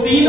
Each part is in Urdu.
3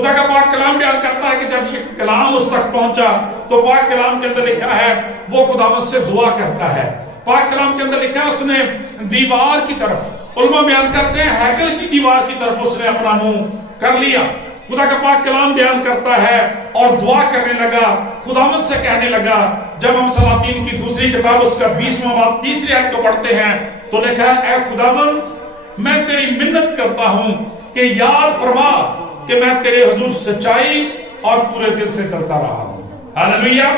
خدا کا پاک کلام بیان کرتا ہے کہ جب یہ کلام اس تک پہنچا تو پاک کلام کے اندر لکھا ہے وہ خداوند سے دعا کرتا ہے. پاک کلام کے اندر لکھا ہے اس نے دیوار کی طرف، علماء بیان کرتے ہیں ہیکل کی دیوار کی طرف اس نے اپنا منہ کر لیا. خدا کا پاک کلام بیان کرتا ہے اور دعا کرنے لگا، خداوند سے کہنے لگا. جب ہم سلاطین کی دوسری کتاب اس کا 20واں باب تیسری آیت کو پڑھتے ہیں تو لکھا ہے اے خداوند میں تیری منت کرتا ہوں کہ یاد فرما کہ میں تیرے حضور سچائی اور پورے دل سے چلتا رہا ہوں. ہاللویہ.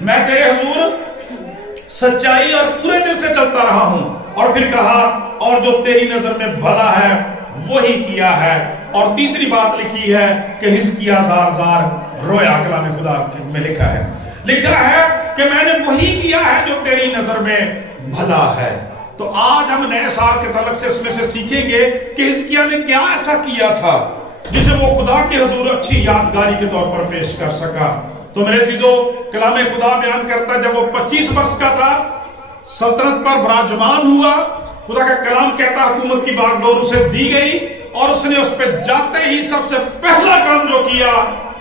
میں تیرے حضور سچائی اور پورے دل سے چلتا رہا ہوں. اور پھر کہا اور جو تیری نظر میں بھلا ہے وہی کیا ہے. اور تیسری بات لکھی ہے کہ حزقیہ زار زار رویا. کلام خدا میں لکھا ہے کہ میں نے وہی کیا ہے جو تیری نظر میں بھلا ہے. تو آج ہم نئے سال کے تعلق سے اس میں سے سیکھیں گے کہ حزقیہ نے کیا ایسا کیا تھا جسے وہ خدا کے حضور اچھی یادگاری کے طور پر پیش کر سکا. تو میرے عزیزو کلام خدا بیان کرتا ہے جب وہ 25 برس کا تھا سلطنت پر براجمان ہوا. خدا کا کلام کہتا حکومت کی باغ ڈور اسے دی گئی اور اس نے اس پہ جاتے ہی سب سے پہلا کام جو کیا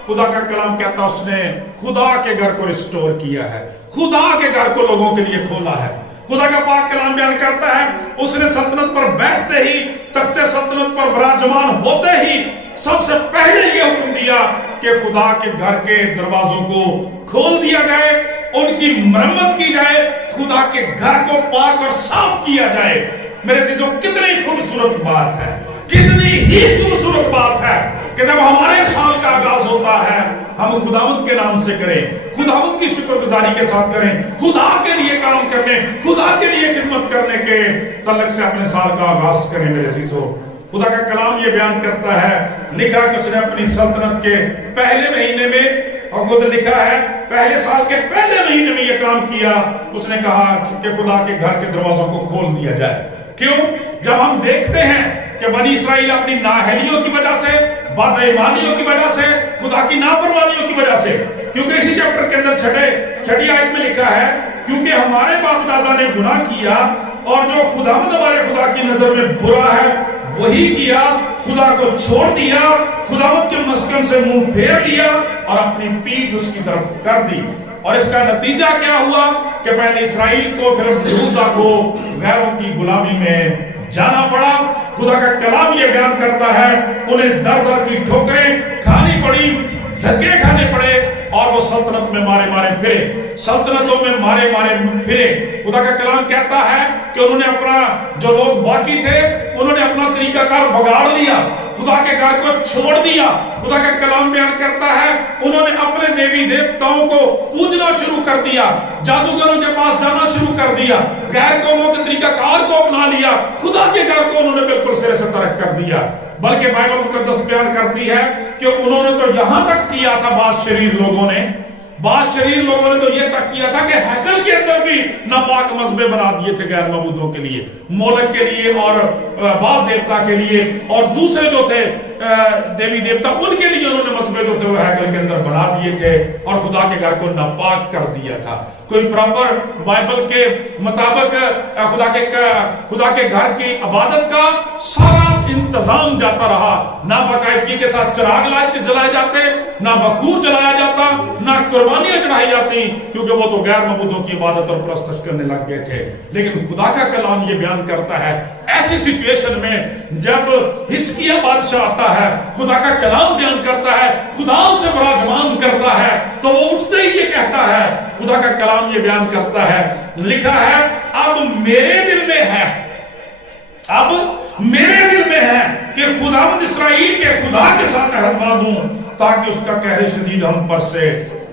خدا کا کلام کہتا اس نے خدا کے گھر کو ریسٹور کیا ہے، خدا کے گھر کو لوگوں کے لیے کھولا ہے. خدا کا پاک کلام بیان کرتا ہے اس نے سلطنت پر بیٹھتے ہی تخت سلطنت پر براجمان ہوتے ہی سب سے پہلے یہ حکم دیا کہ خدا کے گھر کے دروازوں کو کھول دیا جائے، ان کی مرمت کی جائے، خدا کے گھر کو پاک اور صاف کیا جائے. میرے عزیزو کتنی خوبصورت بات ہے، کتنی ہی خوبصورت بات ہے کہ جب ہمارے سال کا آغاز ہوتا ہے ہم خداوند کے نام سے کریں، خداوند کی شکر گزاری کے ساتھ کریں، خدا کے لیے کام کرنے، خدا کے لیے خدمت کرنے کے تعلق سے اپنے سال کا آغاز کریں. میرے عزیزو خدا کا کلام یہ بیان کرتا ہے لکھا کہ اس نے اپنی سلطنت کے پہلے مہینے میں، اور خود لکھا ہے پہلے سال کے پہلے مہینے میں یہ کام کیا. اس نے کہا کہ خدا کے گھر کے دروازوں کو کھول دیا جائے. کیوں؟ جب ہم دیکھتے ہیں کہ بنی اسرائیل اپنی نااہلیوں کی وجہ سے، بد ایمانیوں کی وجہ سے، خدا کی نافرمانیوں کی وجہ سے، کیونکہ اسی چیپٹر کے اندر چھٹی آیت میں لکھا ہے کیونکہ ہمارے باپ دادا نے گناہ کیا اور جو خداوند ہمارے خدا کی نظر میں برا ہے وہی کیا، خدا کو چھوڑ دیا، خداوند کے مسکن سے منہ پھیر لیا اور اپنی پیٹھ اس کی طرف کر دی. اور اس کا نتیجہ کیا ہوا کہ پہلے اسرائیل کو پھر یہودا کو غیروں کی غلامی میں جانا پڑا. خدا کا کلام یہ بیان کرتا ہے انہیں در در کی ٹھوکریں کھانی پڑی، دھکے کھانے پڑے اور وہ سلطنت میں مارے مارے پھرے، سلطنتوں میں مارے مارے پھرے. خدا کا کلام کہتا ہے کہ انہوں نے اپنا جو لوگ باقی تھے انہوں نے اپنا طریقہ کار بگاڑ لیا، خدا کے گھر کو چھوڑ دیا. خدا کا کلام بیان کرتا ہے انہوں نے اپنے دیوی دیوتاؤں کو پوجنا شروع کر دیا، جادوگروں کے پاس جانا شروع کر دیا، غیر قوموں کے طریقہ کار کو اپنا لیا، خدا کے گھر کو انہوں نے بالکل سرے سے ترک کر دیا. بلکہ بائبل مقدس بیان کرتی ہے کہ انہوں نے تو یہاں تک کیا تھا، بعض شریر لوگوں نے تو یہ تک کیا تھا کہ ہیکل کے اندر بھی ناپاک مذبے بنا دیے تھے غیر معبودوں کے لیے، مولک کے لیے اور بال دیوتا کے لیے اور دوسرے جو تھے دیوی دیوتا ان کے لیے انہوں نے مذبے جو تھے وہ ہیکل کے اندر بنا دیے تھے اور خدا کے گھر کو ناپاک کر دیا تھا. کوئی پراپر بائبل کے مطابق خدا کے گھر کی عبادت کا سارا انتظام جاتا رہا، نہ باقاعدگی کے ساتھ چراغ جلائے جاتے، نہ بخور جلایا جاتا، نہ قربانیاں چڑھائی جاتی، کیونکہ وہ تو غیر معبودوں کی عبادت اور پرستش کرنے لگ گئے تھے. لیکن خدا کا کلام یہ بیان کرتا ہے ایسی سچویشن میں جب حزقیہ بادشاہ آتا ہے، خدا کا کلام بیان کرتا ہے، خدا اسے براجمان کرتا ہے تو وہ اٹھتے ہی یہ کہتا ہے، خدا کا کلام یہ بیان کرتا ہے لکھا ہے اب میرے دل میں ہے کہ خداوند اسرائیل کے خدا کے ساتھ عہد باندھوں تاکہ اس کا قہر شدید ہم پر سے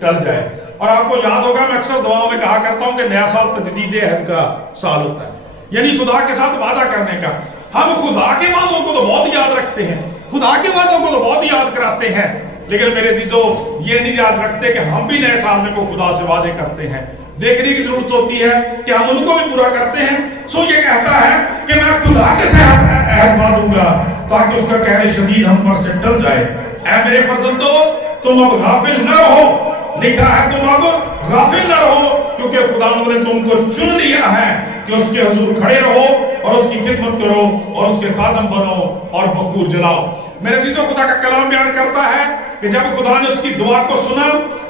ٹل جائے. اور آپ کو یاد ہوگا میں اکثر دعاؤں میں کہا کرتا ہوں کہ نیا سال تجدید عہد کا سال ہوتا ہے، یعنی خدا کے ساتھ وعدہ کرنے کا. ہم خدا کے وعدوں کو تو بہت یاد رکھتے ہیں، خدا کے وعدوں کو تو بہت یاد کراتے ہیں، لیکن میرے عزیزو یہ نہیں یاد رکھتے کہ ہم بھی نئے سال میں کو خدا سے وعدے کرتے ہیں. دیکھنے کی ضرورت ہوتی ہے کہ ہم ان کو بھی پورا کرتے ہیں. سو یہ کہتا ہے کہ میں خدا کے ساتھ عہد باندھوں گا تاکہ اس کا قہر شدید ہم پر سے ٹل جائے. اے میرے فرزندو تم اب غافل نہ رہو، لکھا ہے تم اب غافل نہ رہو کیونکہ خدا نے تم کو چن لیا ہے کہ اس کے حضور کھڑے رہو اور اس کی خدمت کرو اور اس کے خادم بنو اور بخور جلاؤ. میرے عزیزوں خدا کا کلام بیان کرتا ہے کہ جب خدا نے اس کی دعا کو سنا،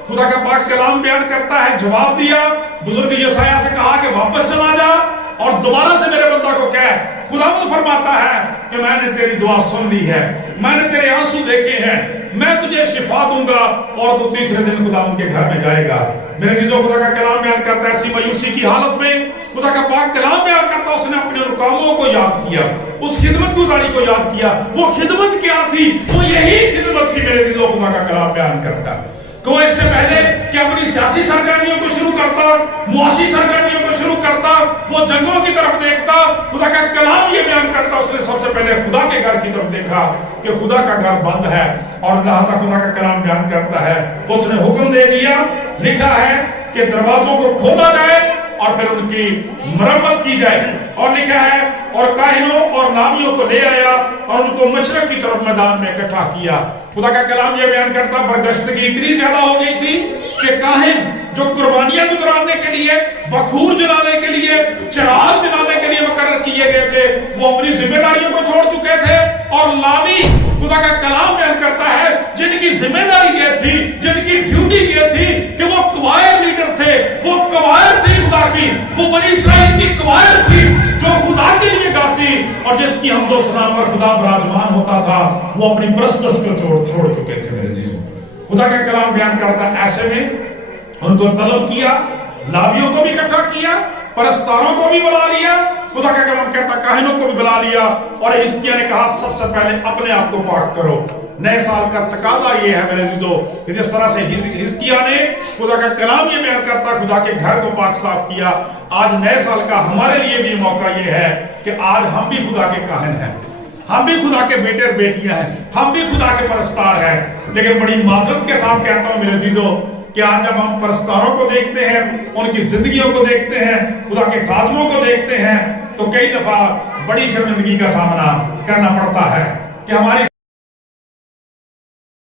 خدا کا پاک کلام بیان کرتا ہے جواب دیا، بزرگ یسایہ سے کہا کہ واپس چلا جا اور دوبارہ سے میرے بندہ کو کہہ۔ خداوند فرماتا ہے کہ میں نے تیری دعا سن لی ہے، میں نے تیرے آنسو دیکھے ہیں، میں تجھے شفا دوں گا اور تو تیسرے دن خداوند کے گھر میں جائے گا۔ میرے عزیزوں خدا کا کلام بیان کرتا ہے ایسی مایوسی کی حالت میں خدا کا پاک کلام بیان کرتا ہے اس نے اپنے ان کاموں کو یاد کیا، اس خدمت گزاری کو یاد کیا۔ وہ خدمت کیا تھی؟ وہ یہی خدمت تھی میرے عزیزوں خدا کا کلام بیان کرتا ہے کہ وہ اس سے پہلے کہ اپنی سیاسی سرگرمیوں کو شروع کرتا، معاشی سرگرمیوں کو شروع کرتا، وہ جنگوں کی طرف دیکھتا، خدا کا کلام یہ بیان کرتا اس نے سب سے پہلے خدا کے گھر کی طرف دیکھا کہ خدا کا گھر بند ہے، اور لہذا خدا کا کلام بیان کرتا ہے اس نے حکم دے دیا، لکھا ہے کہ دروازوں کو کھولا جائے اور پھر ان کی مرمت کی جائے، اور لکھا ہے اور کاہنوں اور لاویوں کو لے آیا اور ان کو مشرق کی طرف میدان میں اکٹھا کیا۔ خدا کا کلام یہ بیان کرتا برگشتگی اتنی زیادہ ہو گئی تھی کہ کاہن جو قربانیاں گزرانے کے لیے، بخور جلانے کے لیے، چراغ جلانے کے لیے مقرر کیے گئے تھے، وہ اپنی ذمہ داریوں کو چھوڑ چکے تھے، اور لاوی خدا کا کلام بیان کرتا ہے جن کی ذمہ داری یہ تھی، جن کی ڈیوٹی یہ تھی کہ وہ قوائر لیڈر تھے، وہ قوائر تھی خدا کی، وہ بنی اسرائیل کی قوائر تھی جو خدا کے لیے گاتی، اور جس کی حمد و ثنا پر خدا براجمان ہوتا تھا، وہ اپنی پرستش کو چھوڑ چکے تھے۔ میرے عزیزوں خدا کا کلام بیان کرتا ہے ایسے میں ان کو طلب کیا، لاویوں کو بھی اکٹھا کیا، پرستاروں کو بھی بلا لیا، خدا کا کلام کہتا کاہنوں کو بھی بلا لیا، اور حزقیہ نے کہا سب سے پہلے اپنے آپ کو پاک کرو۔ نئے سال کا تقاضا یہ ہے میرے عزیزوں کہ جس طرح سے حزقیہ نے خدا کا کلام یہ بیان کرتا خدا کے گھر کو پاک صاف کیا، آج نئے سال کا ہمارے لیے بھی موقع یہ ہے کہ آج ہم بھی خدا کے کاہن ہیں، ہم بھی خدا کے بیٹے اور بیٹیاں ہیں، ہم بھی خدا کے پرستار ہیں۔ لیکن بڑی معذرت کے ساتھ کہتا ہوں میرے عزیزوں کہ آج جب ہم پرستاروں کو دیکھتے ہیں، ان کی زندگیوں کو دیکھتے ہیں، خدا کے خادموں کو دیکھتے ہیں، تو کئی دفعہ بڑی شرمندگی کا سامنا کرنا پڑتا ہے کہ ہماری